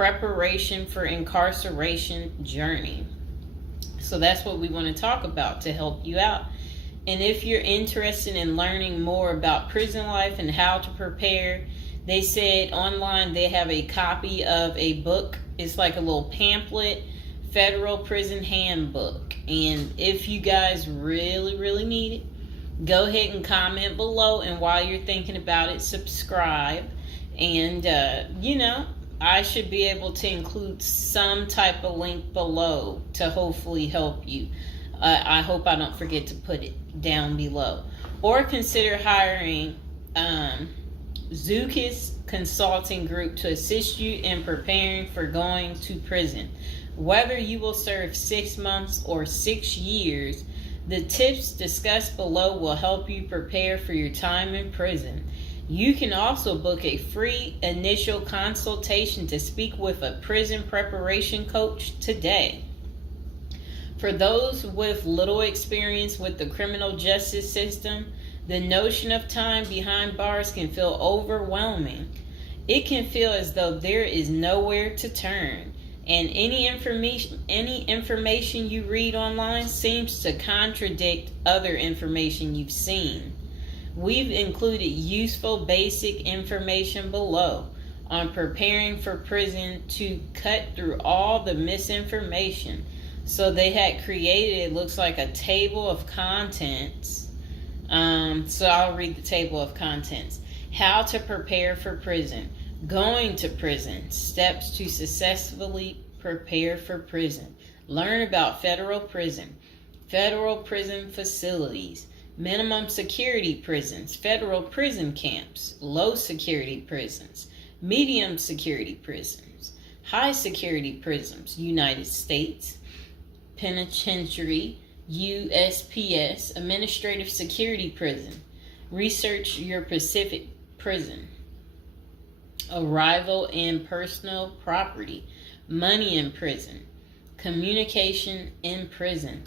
preparation for incarceration journey. So that's what we want to talk about to help you out. And if you're interested in learning more about prison life and how to prepare, they said online they have a copy of a book. It's like a little pamphlet, Federal Prison Handbook. And if you guys really, really need it, go ahead and comment below. And while you're thinking about it, subscribe. And, I should be able to include some type of link below to hopefully help you. I hope I don't forget to put it down below. Or consider hiring Zukis Consulting Group to assist you in preparing for going to prison. Whether you will serve 6 months or 6 years, the tips discussed below will help you prepare for your time in prison. You can also book a free initial consultation to speak with a prison preparation coach today. For those with little experience with the criminal justice system, the notion of time behind bars can feel overwhelming. It can feel as though there is nowhere to turn, and any information you read online seems to contradict other information you've seen. We've included useful basic information below on preparing for prison to cut through all the misinformation. So they had created, it looks like a table of contents. So I'll read the table of contents. How to prepare for prison. Going to prison. Steps to successfully prepare for prison. Learn about federal prison. Federal prison facilities. Minimum security prisons, federal prison camps, low security prisons, medium security prisons, high security prisons, United States, penitentiary, USPS, administrative security prison, research your Pacific prison, arrival and personal property, money in prison, communication in prison,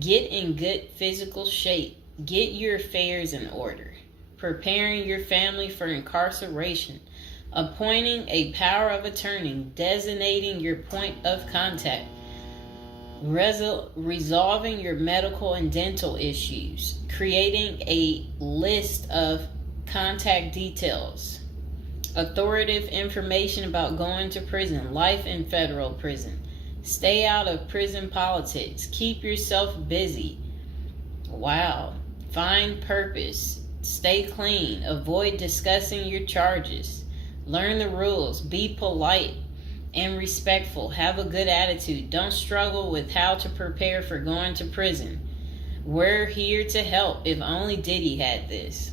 get in good physical shape. Get your affairs in order. Preparing your family for incarceration. Appointing a power of attorney. Designating your point of contact. Resolving your medical and dental issues. Creating a list of contact details. Authoritative information about going to prison. Life in federal prison. Stay out of prison politics. Keep yourself busy. Wow. Find purpose. Stay clean. Avoid discussing your charges. Learn the rules. Be polite and respectful. Have a good attitude. Don't struggle with how to prepare for going to prison. We're here to help. If only Diddy had this.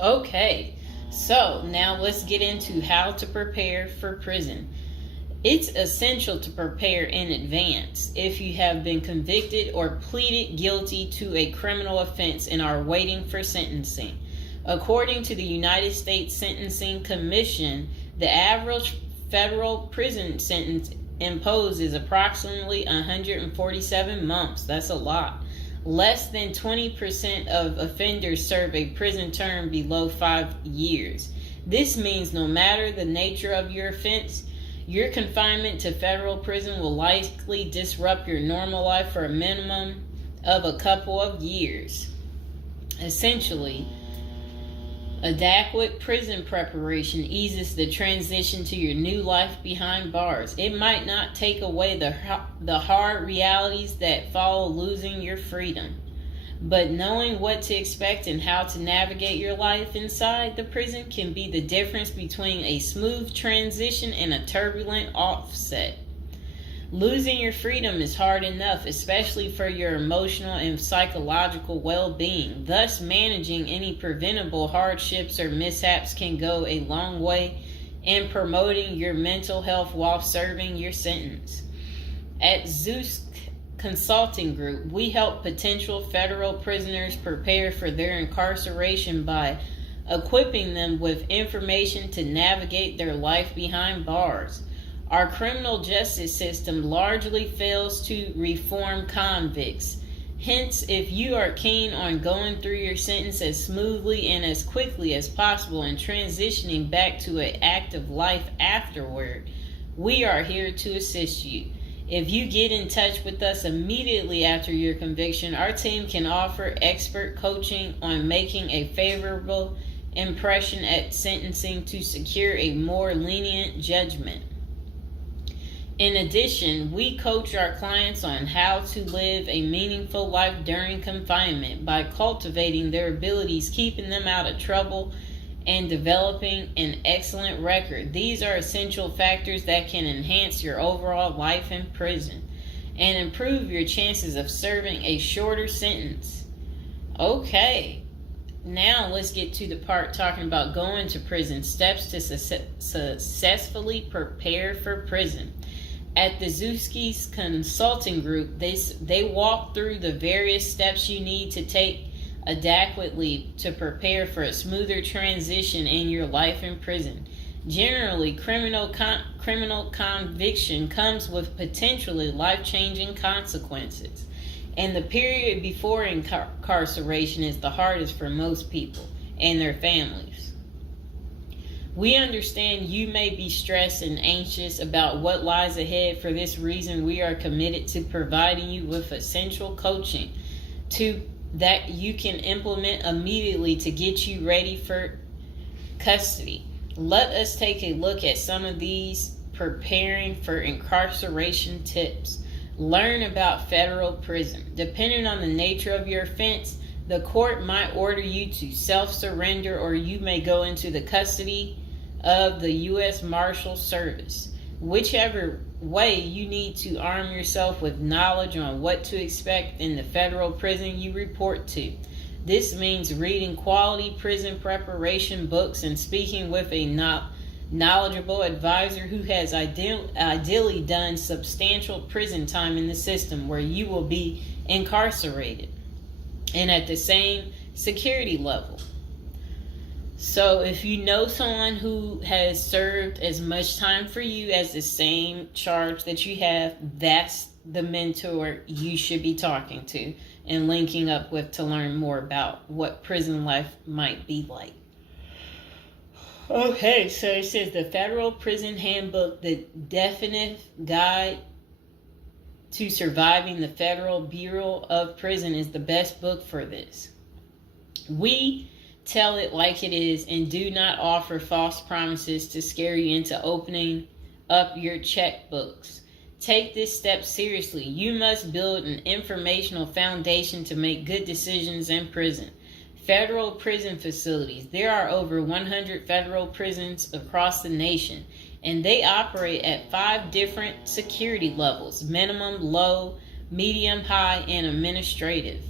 Okay, so now let's get into how to prepare for prison. It's essential to prepare in advance if you have been convicted or pleaded guilty to a criminal offense and are waiting for sentencing. According to the United States Sentencing Commission, the average federal prison sentence imposed is approximately 147 months. That's a lot. Less than 20% of offenders serve a prison term below 5 years. This means no matter the nature of your offense, your confinement to federal prison will likely disrupt your normal life for a minimum of a couple of years. Essentially, adequate prison preparation eases the transition to your new life behind bars. It might not take away the hard realities that follow losing your freedom, but knowing what to expect and how to navigate your life inside the prison can be the difference between a smooth transition and a turbulent offset. Losing your freedom is hard enough, especially for your emotional and psychological well-being. Thus, managing any preventable hardships or mishaps can go a long way in promoting your mental health while serving your sentence. At Zeus Consulting Group, we help potential federal prisoners prepare for their incarceration by equipping them with information to navigate their life behind bars. Our criminal justice system largely fails to reform convicts. Hence, if you are keen on going through your sentence as smoothly and as quickly as possible and transitioning back to an active life afterward, We are here to assist you. If you get in touch with us immediately after your conviction, our team can offer expert coaching on making a favorable impression at sentencing to secure a more lenient judgment. In addition, we coach our clients on how to live a meaningful life during confinement by cultivating their abilities, keeping them out of trouble, and developing an excellent record. These are essential factors that can enhance your overall life in prison and improve your chances of serving a shorter sentence. Okay, now let's get to the part talking about going to prison, steps to successfully prepare for prison. At the Zuski's Consulting Group, they walk through the various steps you need to take adequately to prepare for a smoother transition in your life in prison. Generally, criminal conviction comes with potentially life-changing consequences, and the period before incarceration is the hardest for most people and their families. We understand you may be stressed and anxious about what lies ahead. For this reason, we are committed to providing you with essential coaching that you can implement immediately to get you ready for custody. Let us take a look at some of these preparing for incarceration tips. Learn about federal prison. Depending on the nature of your offense, the court might order you to self-surrender, or you may go into the custody of the U.S. Marshal Service. Whichever way, you need to arm yourself with knowledge on what to expect in the federal prison you report to. This means reading quality prison preparation books and speaking with a knowledgeable advisor who has ideally done substantial prison time in the system where you will be incarcerated and at the same security level. So if you know someone who has served as much time for you as the same charge that you have, that's the mentor you should be talking to and linking up with to learn more about what prison life might be like. Okay, so it says the Federal Prison Handbook, the definitive guide to surviving the Federal Bureau of Prison, is the best book for this. We tell it like it is and do not offer false promises to scare you into opening up your checkbooks. Take this step seriously. You must build an informational foundation to make good decisions in prison. Federal prison facilities. There are over 100 federal prisons across the nation, and they operate at 5 different security levels: minimum, low, medium, high, and administrative.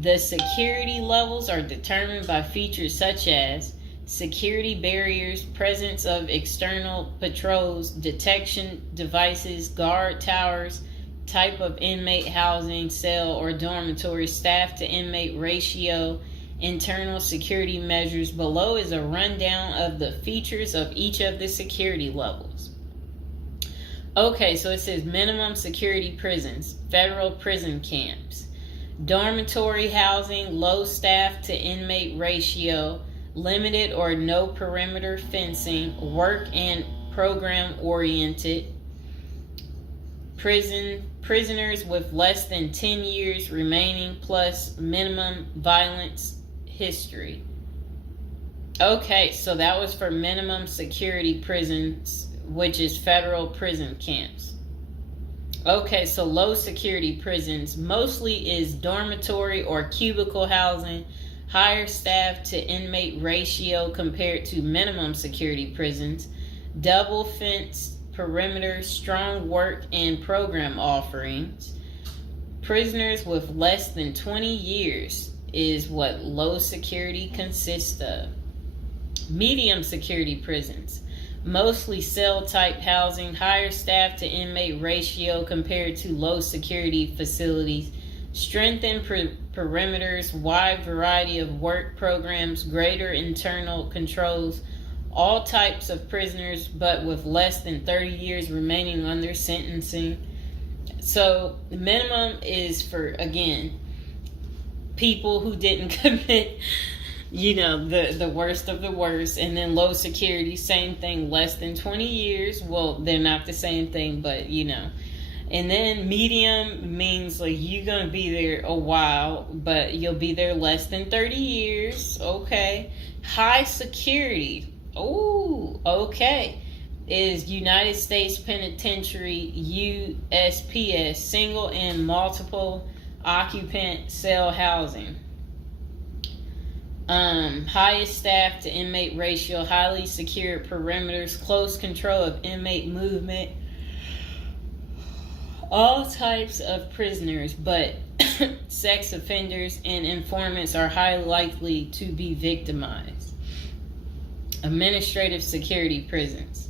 The security levels are determined by features such as security barriers, presence of external patrols, detection devices, guard towers, type of inmate housing, cell or dormitory, staff to inmate ratio, internal security measures. Below is a rundown of the features of each of the security levels. Okay, so it says minimum security prisons, federal prison camps. Dormitory housing, low staff to inmate ratio, limited or no perimeter fencing, work and program oriented. Prisoners with less than 10 years remaining plus minimum violence history. Okay, so that was for minimum security prisons, which is federal prison camps. Okay, so low security prisons mostly is dormitory or cubicle housing, higher staff to inmate ratio compared to minimum security prisons, double fence perimeter, strong work and program offerings. Prisoners with less than 20 years is what low security consists of. Medium security prisons, mostly cell type housing, higher staff to inmate ratio compared to low security facilities, strengthened perimeters, wide variety of work programs, greater internal controls, all types of prisoners but with less than 30 years remaining on their sentencing. So the minimum is for, again, people who didn't commit The worst of the worst. And then low security, same thing, less than 20 years. Well, they're not the same thing, but And then medium means like you're going to be there a while, but you'll be there less than 30 years. Okay. High security. Oh, okay. Is United States Penitentiary, USPS, single and multiple occupant cell housing. Highest staff to inmate ratio, highly secured perimeters, close control of inmate movement, all types of prisoners, but sex offenders and informants are highly likely to be victimized. Administrative security prisons.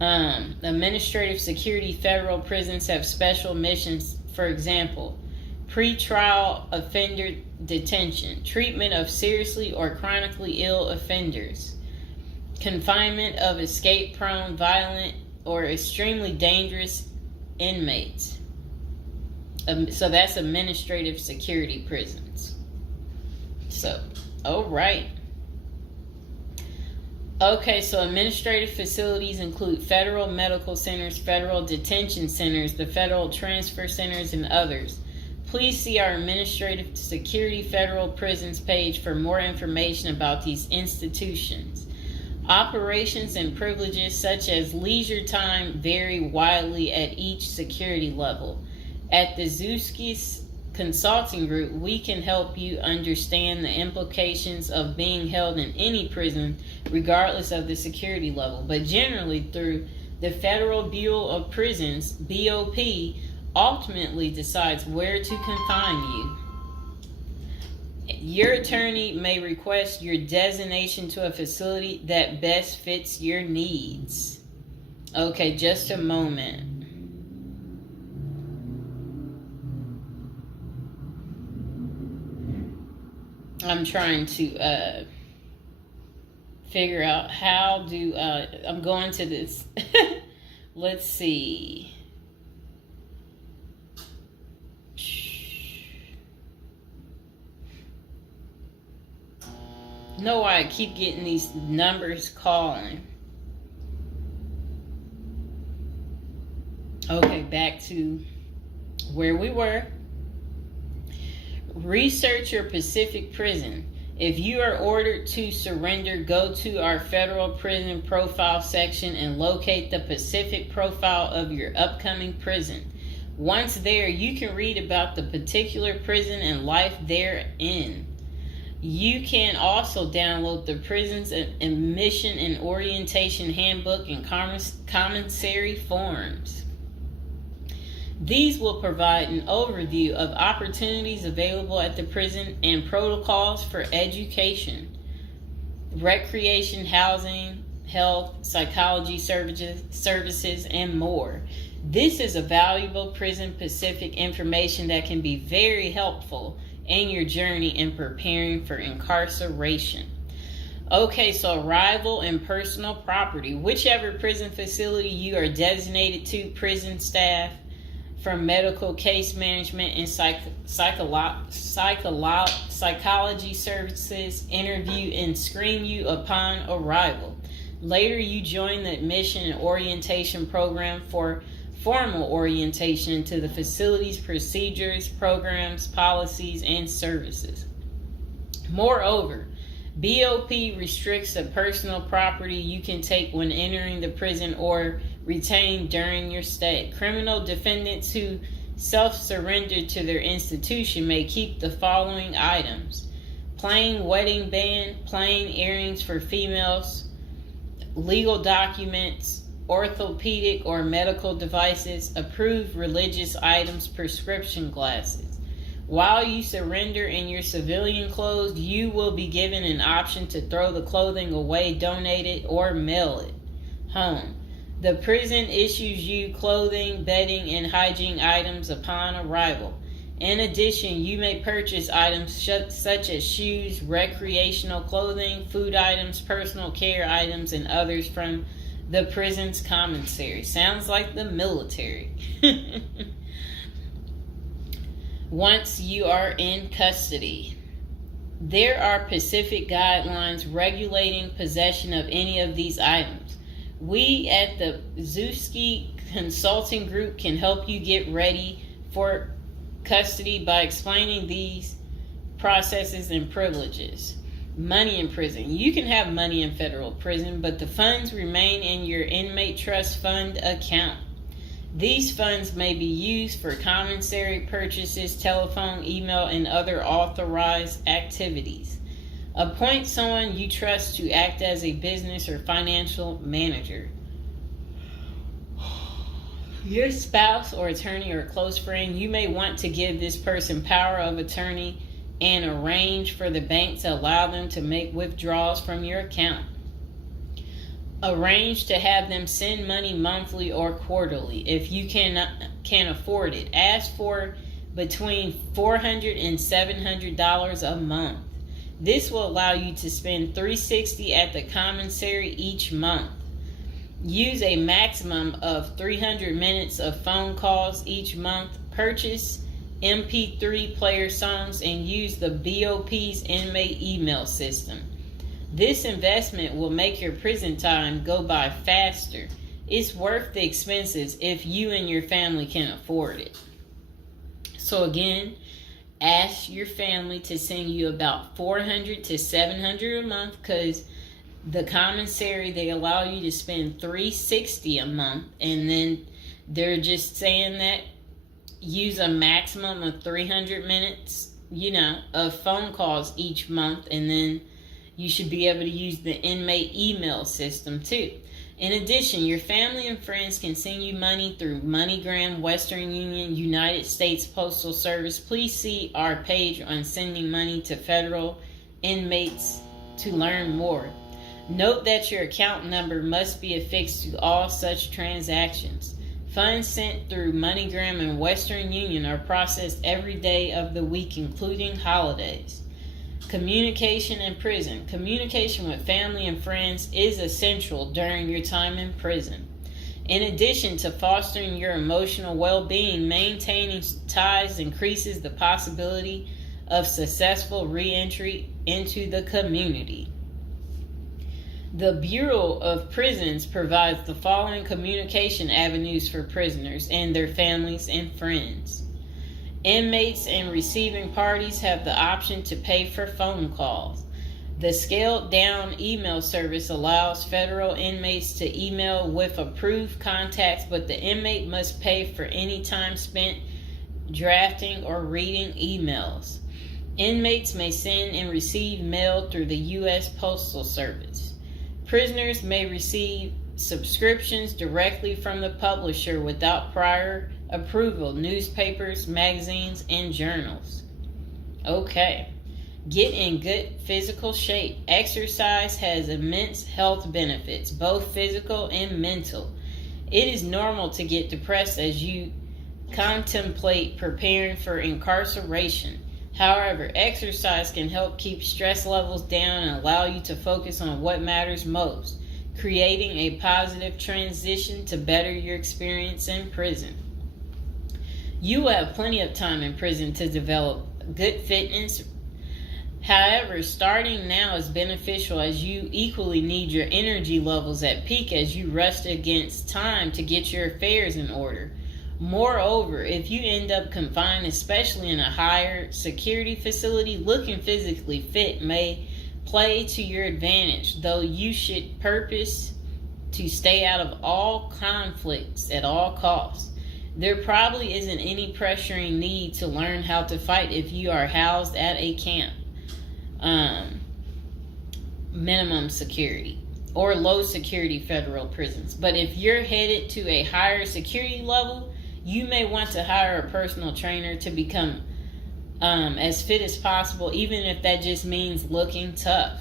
Administrative security federal prisons have special missions. For example, pre-trial offender detention, treatment of seriously or chronically ill offenders, confinement of escape-prone, violent, or extremely dangerous inmates. So that's administrative security prisons. So, all right. Okay, so administrative facilities include federal medical centers, federal detention centers, the federal transfer centers, and others. Please see our Administrative Security Federal Prisons page for more information about these institutions. Operations and privileges such as leisure time vary widely at each security level. At the Zuskis Consulting Group, we can help you understand the implications of being held in any prison, regardless of the security level. But generally, through the Federal Bureau of Prisons, BOP, ultimately decides where to confine you. Your attorney may request your designation to a facility that best fits your needs. Okay, just a moment. I'm trying to figure out how do I'm going to this. Let's see. Know why I keep getting these numbers calling. Okay, back to where we were. Research your Pacific prison. If you are ordered to surrender, go to our federal prison profile section and locate the Pacific profile of your upcoming prison. Once there, you can read about the particular prison and life therein. You can also download the prison's admission and orientation handbook and commissary forms. These will provide an overview of opportunities available at the prison and protocols for education, recreation, housing, health, psychology services, and more. This is a valuable Prison Pacific information that can be very helpful in your journey in preparing for incarceration. Okay, so arrival and personal property. Whichever prison facility you are designated to, prison staff from medical case management and psychology services interview and screen you upon arrival. Later, you join the admission and orientation program for formal orientation into the facility's procedures, programs, policies, and services. Moreover, BOP restricts the personal property you can take when entering the prison or retain during your stay. Criminal defendants who self-surrender to their institution may keep the following items: plain wedding band, plain earrings for females, legal documents, orthopedic or medical devices, approved religious items, prescription glasses. While you surrender in your civilian clothes, you will be given an option to throw the clothing away, donate it, or mail it home. The prison issues you clothing, bedding, and hygiene items upon arrival. In addition, you may purchase items such as shoes, recreational clothing, food items, personal care items, and others from the prison's commissary. Sounds like the military. Once you are in custody. There are specific guidelines regulating possession of any of these items. We at the Zuski Consulting Group can help you get ready for custody by explaining these processes and privileges. Money in prison. You can have money in federal prison, but the funds remain in your inmate trust fund account. These funds may be used for commissary purchases, telephone, email, and other authorized activities. Appoint someone you trust to act as a business or financial manager. Your spouse or attorney or close friend, you may want to give this person power of attorney and arrange for the bank to allow them to make withdrawals from your account. Arrange to have them send money monthly or quarterly if you can afford it. Ask for between $400 and $700 a month. This will allow you to spend $360 at the commissary each month. Use a maximum of 300 minutes of phone calls each month. Purchase MP3 player songs and use the BOP's inmate email system. This investment will make your prison time go by faster. It's worth the expenses if you and your family can afford it. So again, ask your family to send you about $400 to $700 a month, because the commissary, they allow you to spend $360 a month, and then they're just saying that use a maximum of 300 minutes, of phone calls each month, and then you should be able to use the inmate email system too. In addition, your family and friends can send you money through MoneyGram, Western Union, United States Postal Service. Please see our page on sending money to federal inmates to learn more. Note that your account number must be affixed to all such transactions. Funds sent through MoneyGram and Western Union are processed every day of the week, including holidays. Communication in prison. Communication with family and friends is essential during your time in prison. In addition to fostering your emotional well-being, maintaining ties increases the possibility of successful re-entry into the community. The Bureau of Prisons provides the following communication avenues for prisoners and their families and friends. Inmates and receiving parties have the option to pay for phone calls. The scaled-down email service allows federal inmates to email with approved contacts, but the inmate must pay for any time spent drafting or reading emails. Inmates may send and receive mail through the U.S. Postal Service. Prisoners may receive subscriptions directly from the publisher without prior approval, newspapers, magazines, and journals. Okay. Get in good physical shape. Exercise has immense health benefits, both physical and mental. It is normal to get depressed as you contemplate preparing for incarceration. However, exercise can help keep stress levels down and allow you to focus on what matters most, creating a positive transition to better your experience in prison. You will have plenty of time in prison to develop good fitness. However, starting now is beneficial as you equally need your energy levels at peak as you rush against time to get your affairs in order. Moreover, if you end up confined, especially in a higher security facility, looking physically fit may play to your advantage, though you should purpose to stay out of all conflicts at all costs. There probably isn't any pressuring need to learn how to fight if you are housed at a camp, minimum security, or low security federal prisons. But if you're headed to a higher security level, you may want to hire a personal trainer to become as fit as possible, even if that just means looking tough.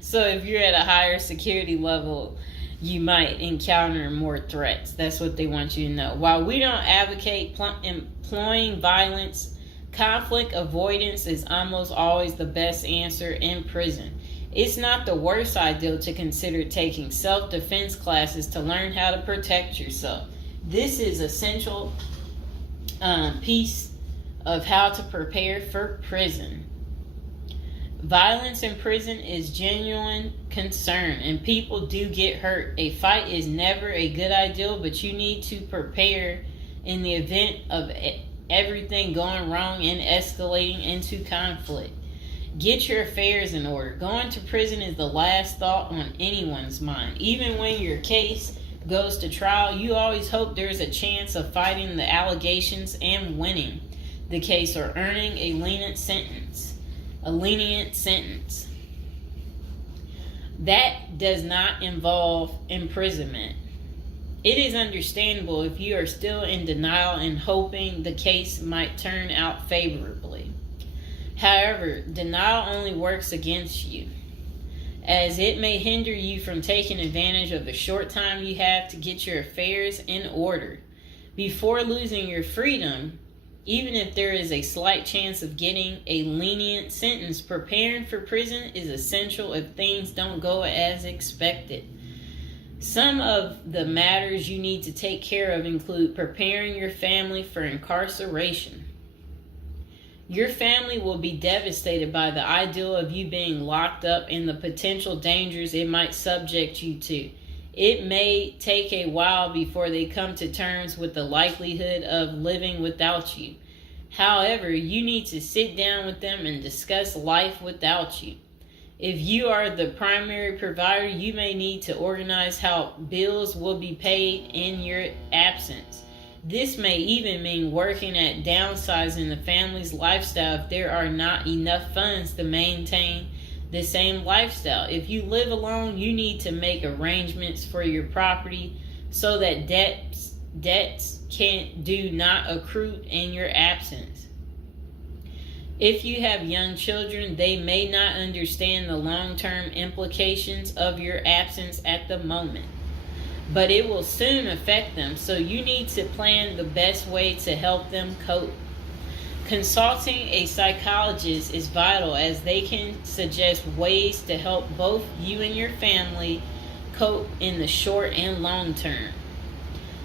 So if you're at a higher security level, you might encounter more threats. That's what they want you to know. While we don't advocate employing violence, conflict avoidance is almost always the best answer in prison. It's not the worst idea to consider taking self-defense classes to learn how to protect yourself. This is essential piece of how to prepare for prison. Violence in prison is genuine concern, and people do get hurt. A fight is never a good idea, but you need to prepare in the event of everything going wrong and escalating into conflict. Get your affairs in order. Going to prison is the last thought on anyone's mind. Even when your case goes to trial, you always hope there's a chance of fighting the allegations and winning the case or earning a lenient sentence. That does not involve imprisonment. It is understandable if you are still in denial and hoping the case might turn out favorably. However, denial only works against you, as it may hinder you from taking advantage of the short time you have to get your affairs in order. Before losing your freedom, even if there is a slight chance of getting a lenient sentence, preparing for prison is essential if things don't go as expected. Some of the matters you need to take care of include preparing your family for incarceration. Your family will be devastated by the idea of you being locked up and the potential dangers it might subject you to. It may take a while before they come to terms with the likelihood of living without you. However, you need to sit down with them and discuss life without you. If you are the primary provider, you may need to organize how bills will be paid in your absence. This may even mean working at downsizing the family's lifestyle if there are not enough funds to maintain the same lifestyle. If you live alone, you need to make arrangements for your property so that debts do not accrue in your absence. If you have young children, they may not understand the long-term implications of your absence at the moment, but it will soon affect them, so you need to plan the best way to help them cope. Consulting a psychologist is vital, as they can suggest ways to help both you and your family cope in the short and long term.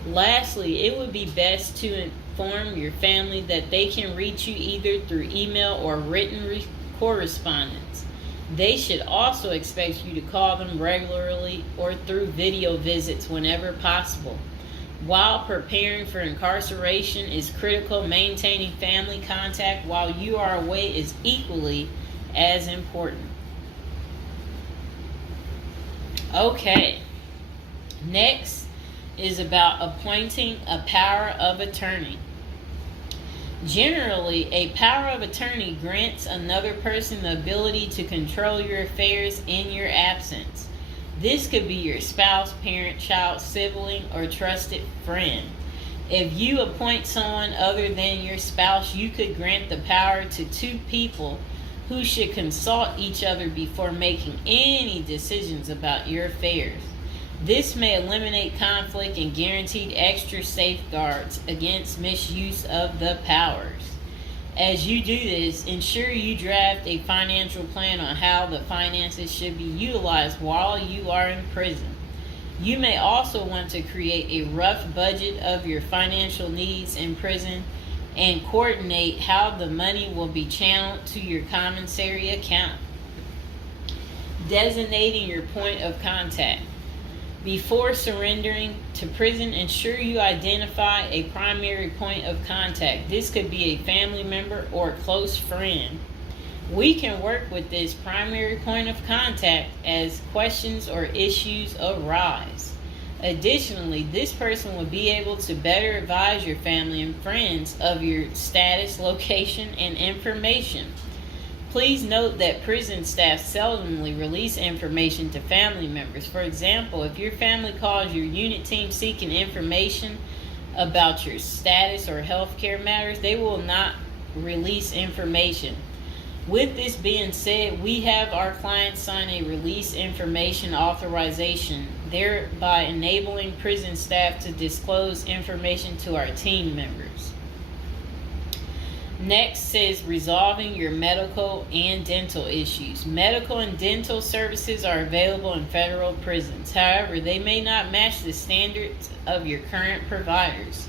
Lastly, it would be best to inform your family that they can reach you either through email or written correspondence. They should also expect you to call them regularly or through video visits whenever possible. While preparing for incarceration is critical, maintaining family contact while you are away is equally as important. Okay, next is about appointing a power of attorney. Generally, a power of attorney grants another person the ability to control your affairs in your absence. This could be your spouse, parent, child, sibling, or trusted friend. If you appoint someone other than your spouse, you could grant the power to two people who should consult each other before making any decisions about your affairs. This may eliminate conflict and guarantee extra safeguards against misuse of the powers. As you do this, ensure you draft a financial plan on how the finances should be utilized while you are in prison. You may also want to create a rough budget of your financial needs in prison and coordinate how the money will be channeled to your commissary account. Designating your point of contact. Before surrendering to prison, ensure you identify a primary point of contact. This could be a family member or a close friend. We can work with this primary point of contact as questions or issues arise. Additionally, this person will be able to better advise your family and friends of your status, location, and information. Please note that prison staff seldomly release information to family members. For example, if your family calls your unit team seeking information about your status or healthcare matters, they will not release information. With this being said, we have our clients sign a release information authorization, thereby enabling prison staff to disclose information to our team members. Next says resolving your medical and dental issues. Medical and dental services are available in federal prisons. However, they may not match the standards of your current providers.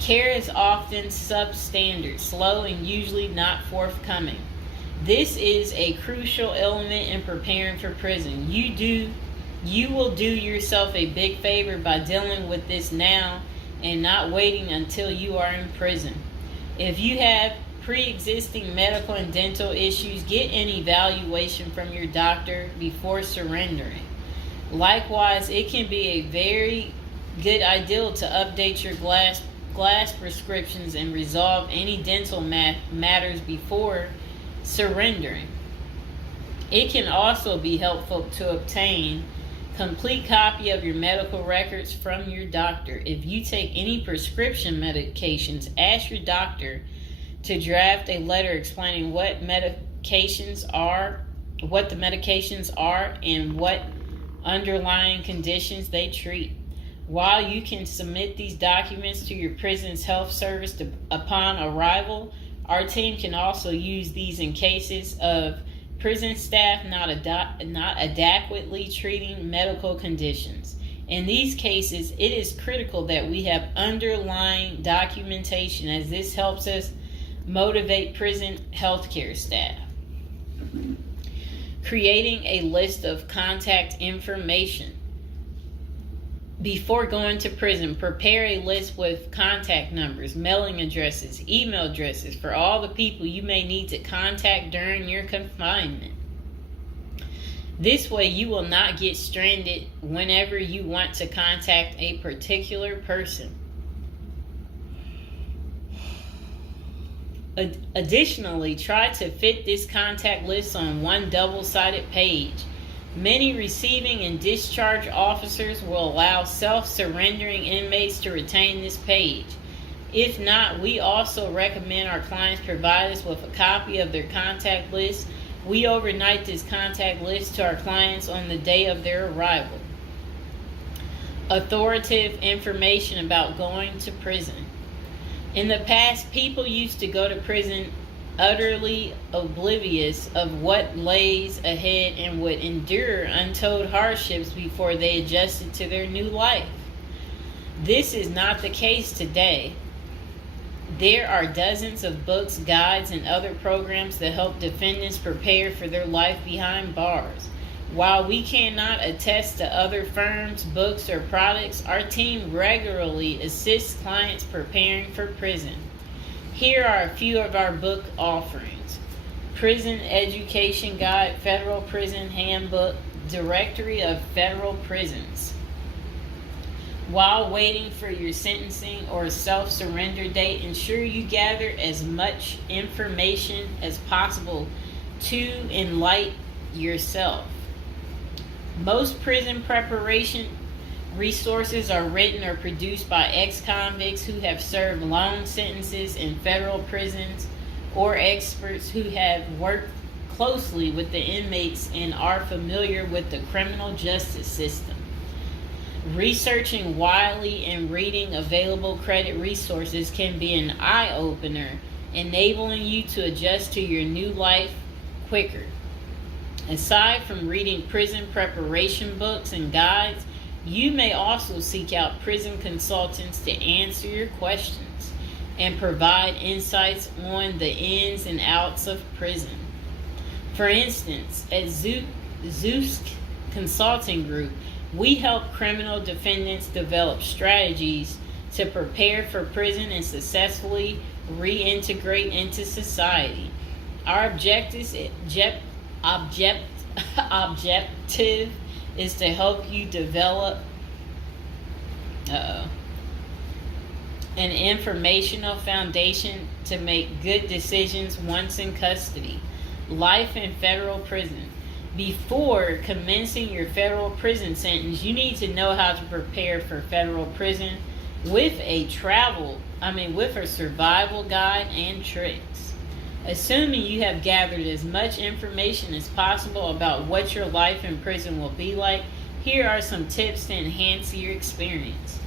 Care is often substandard, slow, and usually not forthcoming. This is a crucial element in preparing for prison. You will do yourself a big favor by dealing with this now and not waiting until you are in prison. If you have pre-existing medical and dental issues, get an evaluation from your doctor before surrendering. Likewise, it can be a very good idea to update your glass prescriptions and resolve any dental matters before surrendering. It can also be helpful to obtain complete copy of your medical records from your doctor. If you take any prescription medications, ask your doctor to draft a letter explaining what the medications are, and what underlying conditions they treat. While you can submit these documents to your prison's health service upon arrival, our team can also use these in cases of prison staff not adequately treating medical conditions. In these cases, it is critical that we have underlying documentation, as this helps us motivate prison healthcare staff. Creating a list of contact information. Before going to prison, prepare a list with contact numbers, mailing addresses, email addresses for all the people you may need to contact during your confinement. This way, you will not get stranded whenever you want to contact a particular person. Additionally, try to fit this contact list on one double-sided page. Many receiving and discharge officers will allow self-surrendering inmates to retain this page. If not, we also recommend our clients provide us with a copy of their contact list. We overnight this contact list to our clients on the day of their arrival. Authoritative information about going to prison. In the past, people used to go to prison utterly oblivious of what lays ahead and would endure untold hardships before they adjusted to their new life. This is not the case today. There are dozens of books, guides, and other programs that help defendants prepare for their life behind bars. While we cannot attest to other firms, books, or products, our team regularly assists clients preparing for prison. Here are a few of our book offerings: Prison Education Guide, Federal Prison Handbook, Directory of Federal Prisons. While waiting for your sentencing or self-surrender date, ensure you gather as much information as possible to enlighten yourself. Most prison preparation resources are written or produced by ex-convicts who have served long sentences in federal prisons, or experts who have worked closely with the inmates and are familiar with the criminal justice system. Researching widely and reading available credit resources can be an eye-opener, enabling you to adjust to your new life quicker. Aside from reading prison preparation books and guides, you may also seek out prison consultants to answer your questions and provide insights on the ins and outs of prison. For instance, at Zeus Consulting Group, we help criminal defendants develop strategies to prepare for prison and successfully reintegrate into society. Our objective is to help you develop an informational foundation to make good decisions once in custody. Life in federal prison. Before commencing your federal prison sentence, you need to know how to prepare for federal prison with a survival guide and tricks. Assuming you have gathered as much information as possible about what your life in prison will be like, here are some tips to enhance your experience.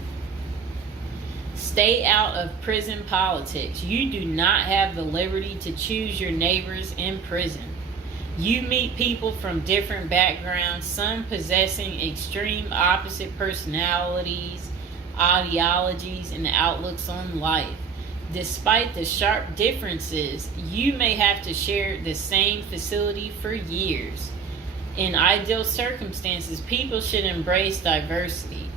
Stay out of prison politics. You do not have the liberty to choose your neighbors in prison. You meet people from different backgrounds, some possessing extreme opposite personalities, ideologies, and outlooks on life. Despite the sharp differences, you may have to share the same facility for years. In ideal circumstances, people should embrace diversity,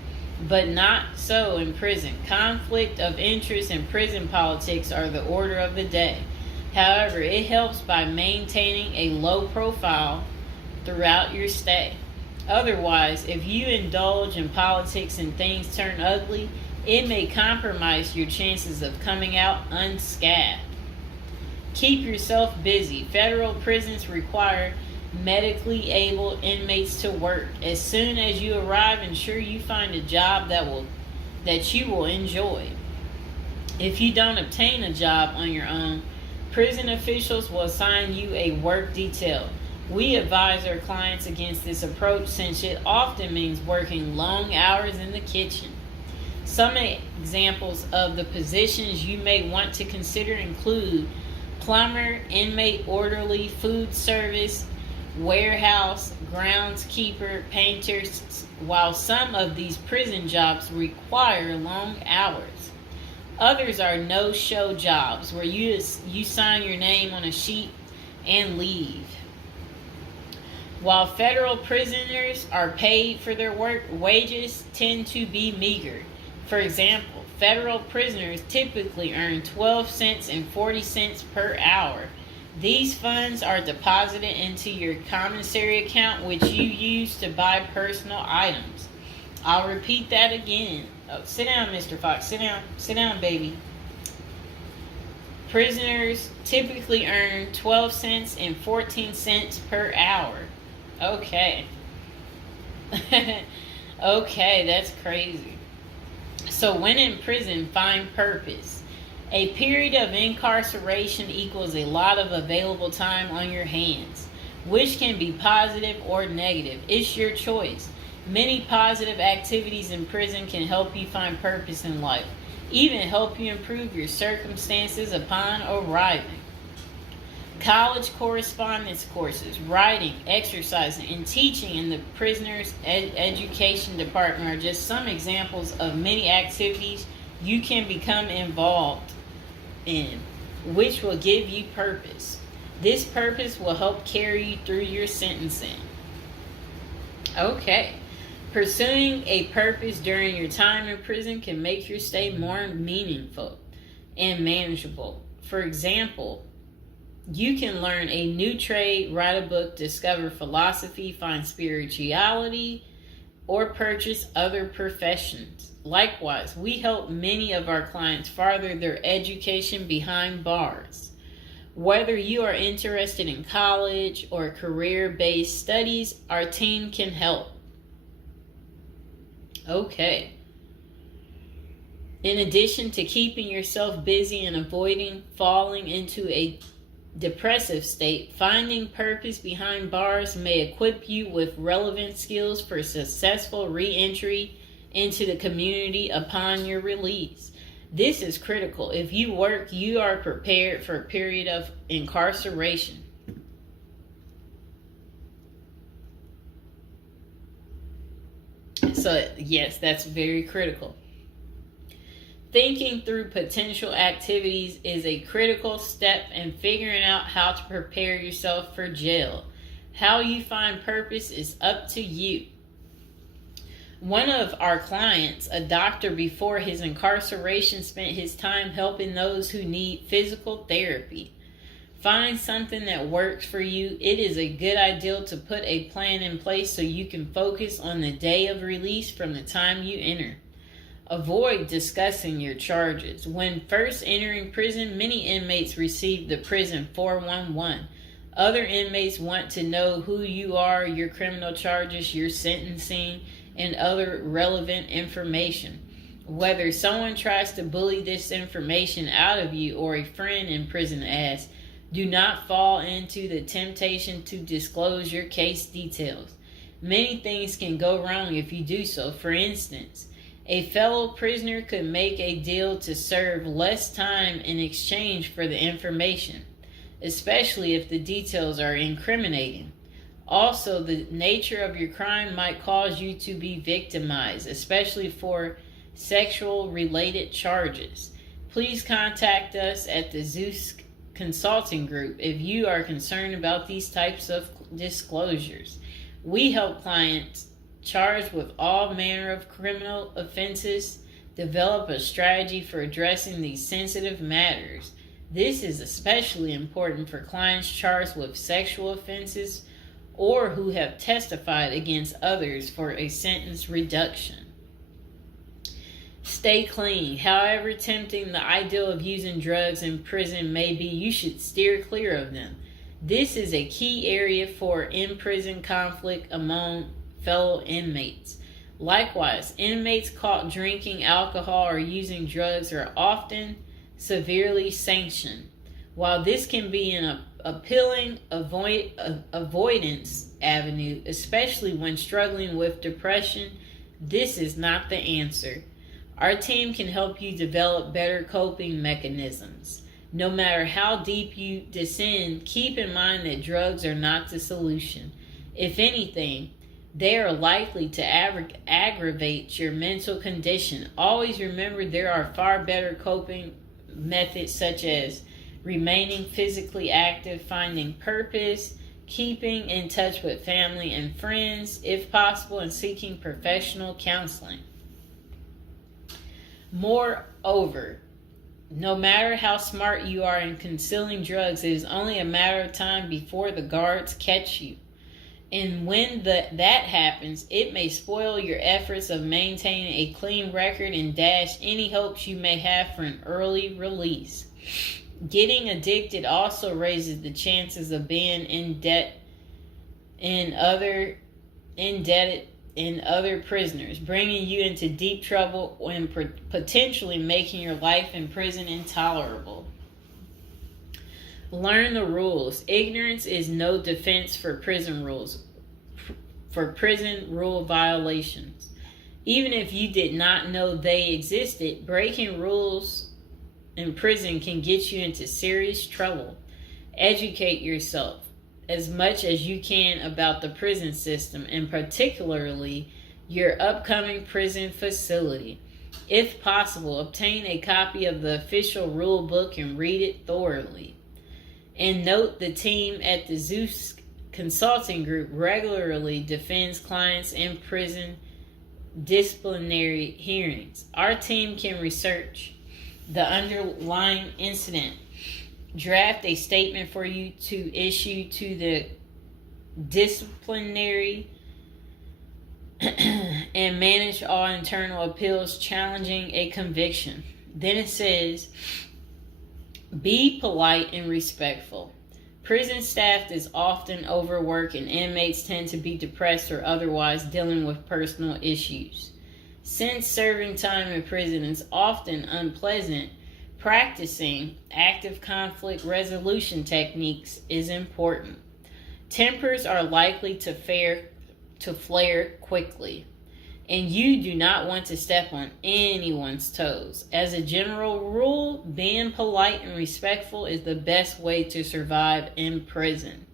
but not so in prison. Conflict of interest and prison politics are the order of the day. However, it helps by maintaining a low profile throughout your stay. Otherwise, if you indulge in politics and things turn ugly, it may compromise your chances of coming out unscathed. Keep yourself busy. Federal prisons require medically able inmates to work. As soon as you arrive, ensure you find a job that you will enjoy. If you don't obtain a job on your own, prison officials will assign you a work detail. We advise our clients against this approach since it often means working long hours in the kitchen. Some examples of the positions you may want to consider include plumber, inmate orderly, food service, warehouse, groundskeeper, painters. While some of these prison jobs require long hours, others are no-show jobs where you sign your name on a sheet and leave. While federal prisoners are paid for their work, wages tend to be meager. For example, federal prisoners typically earn 12 cents and 40 cents per hour. These funds are deposited into your commissary account, which you use to buy personal items. I'll repeat that again. Oh, sit down, Mr. Fox. Sit down. Sit down, baby. Prisoners typically earn 12 cents and 14 cents per hour. Okay. Okay, that's crazy. So when in prison, find purpose. A period of incarceration equals a lot of available time on your hands, which can be positive or negative. It's your choice. Many positive activities in prison can help you find purpose in life, even help you improve your circumstances upon arriving. College correspondence courses, writing, exercising, and teaching in the prisoner's education department are just some examples of many activities you can become involved in, which will give you purpose. This purpose will help carry you through your sentencing. Okay. Pursuing a purpose during your time in prison can make your stay more meaningful and manageable. For example, you can learn a new trade, write a book, discover philosophy, find spirituality, or purchase other professions. Likewise, we help many of our clients further their education behind bars. Whether you are interested in college or career-based studies, our team can help. Okay. In addition to keeping yourself busy and avoiding falling into a depressive state, finding purpose behind bars may equip you with relevant skills for successful re-entry into the community upon your release. This is critical. If you work, you are prepared for a period of incarceration. So, yes, that's very critical. Thinking through potential activities is a critical step in figuring out how to prepare yourself for jail. How you find purpose is up to you. One of our clients, a doctor before his incarceration, spent his time helping those who need physical therapy. Find something that works for you. It is a good idea to put a plan in place so you can focus on the day of release from the time you enter. Avoid discussing your charges. When first entering prison, many inmates receive the prison 411. Other inmates want to know who you are, your criminal charges, your sentencing, and other relevant information. Whether someone tries to bully this information out of you or a friend in prison asks, do not fall into the temptation to disclose your case details. Many things can go wrong if you do so. For instance, a fellow prisoner could make a deal to serve less time in exchange for the information, especially if the details are incriminating. Also, the nature of your crime might cause you to be victimized, especially for sexual-related charges. Please contact us at the Zeus Consulting Group if you are concerned about these types of disclosures. We help clients charged with all manner of criminal offenses develop a strategy for addressing these sensitive matters. This is especially important for clients charged with sexual offenses or who have testified against others for a sentence reduction. Stay clean. However tempting the ideal of using drugs in prison may be, you should steer clear of them. This is a key area for in-prison conflict among fellow inmates. Likewise, inmates caught drinking alcohol or using drugs are often severely sanctioned. While this can be an appealing avoidance avenue, especially when struggling with depression, this is not the answer. Our team can help you develop better coping mechanisms. No matter how deep you descend, keep in mind that drugs are not the solution. If anything, they are likely to aggravate your mental condition. Always remember there are far better coping methods such as remaining physically active, finding purpose, keeping in touch with family and friends, if possible, and seeking professional counseling. Moreover, no matter how smart you are in concealing drugs, it is only a matter of time before the guards catch you. And when that happens, it may spoil your efforts of maintaining a clean record and dash any hopes you may have for an early release. Getting addicted also raises the chances of being indebted in other prisoners, bringing you into deep trouble and potentially making your life in prison intolerable. Learn the rules. Ignorance is no defense for prison rules, for prison rule violations. Even if you did not know they existed, breaking rules in prison can get you into serious trouble. Educate yourself as much as you can about the prison system, and particularly your upcoming prison facility. If possible, obtain a copy of the official rule book and read it thoroughly. And note, the team at the Zeus Consulting Group regularly defends clients in prison disciplinary hearings. Our team can research the underlying incident, draft a statement for you to issue to the disciplinary, and manage all internal appeals challenging a conviction. Then it says, be polite and respectful. Prison staff is often overworked and inmates tend to be depressed or otherwise dealing with personal issues. Since serving time in prison is often unpleasant, practicing active conflict resolution techniques is important. Tempers are likely to flare quickly, and you do not want to step on anyone's toes. As a general rule, being polite and respectful is the best way to survive in prison,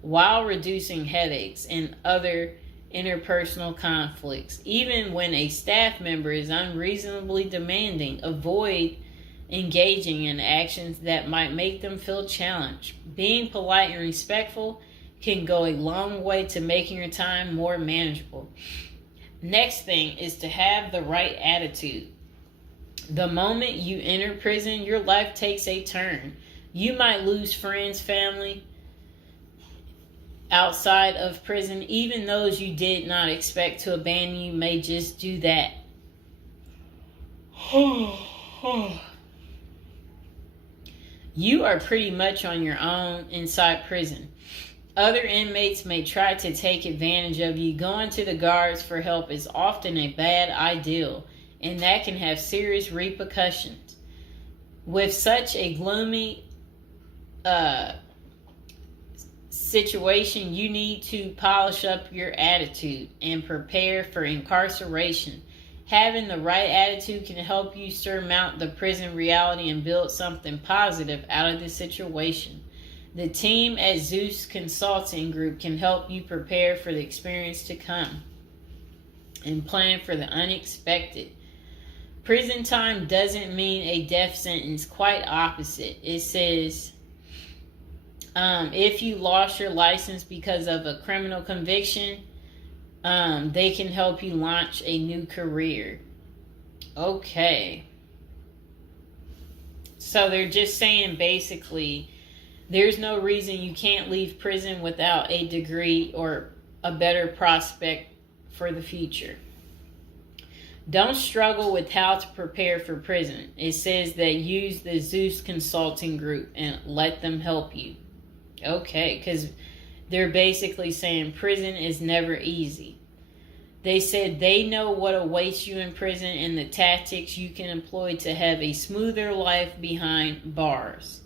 while reducing headaches and other interpersonal conflicts. Even when a staff member is unreasonably demanding, avoid engaging in actions that might make them feel challenged. Being polite and respectful can go a long way to making your time more manageable. Next thing is to have the right attitude. The moment you enter prison, your life takes a turn. You might lose friends, family outside of prison. Even those you did not expect to abandon you may just do that. You are pretty much on your own inside prison. Other inmates may try to take advantage of you. Going to the guards for help is often a bad idea, and that can have serious repercussions. With such a gloomy situation, you need to polish up your attitude and prepare for incarceration. Having the right attitude can help you surmount the prison reality and build something positive out of the situation. The team at Zeus Consulting Group can help you prepare for the experience to come and plan for the unexpected. Prison time doesn't mean a death sentence. Quite opposite. It says if you lost your license because of a criminal conviction, they can help you launch a new career. Okay. So they're just saying basically there's no reason you can't leave prison without a degree or a better prospect for the future. Don't struggle with how to prepare for prison. It says that use the Zeus Consulting Group and let them help you. Okay, because they're basically saying prison is never easy. They said they know what awaits you in prison and the tactics you can employ to have a smoother life behind bars.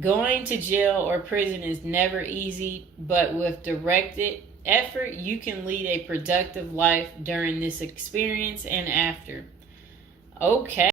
Going to jail or prison is never easy, but with directed effort, you can lead a productive life during this experience and after. Okay.